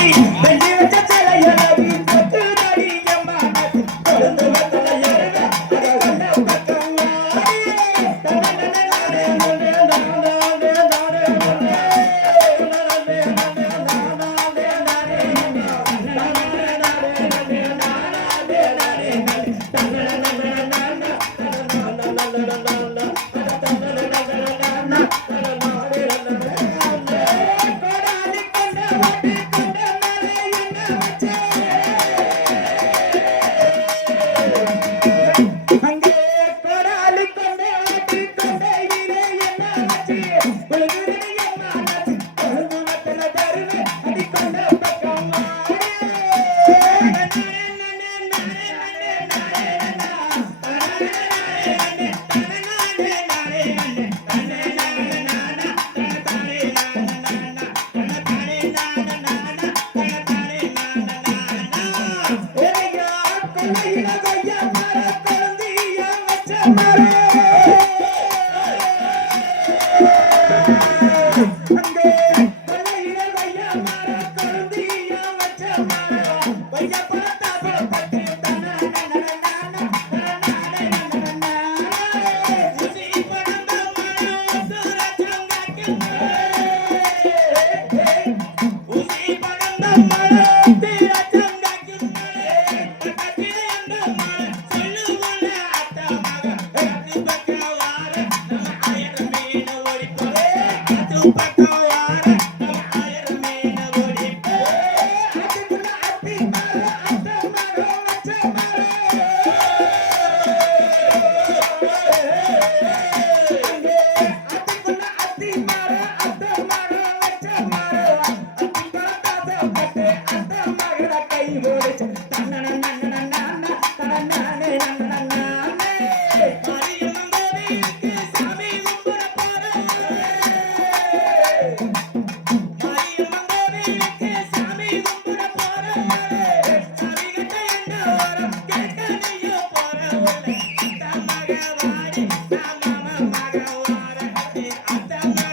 来，接接接。Você merece.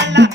வல்ல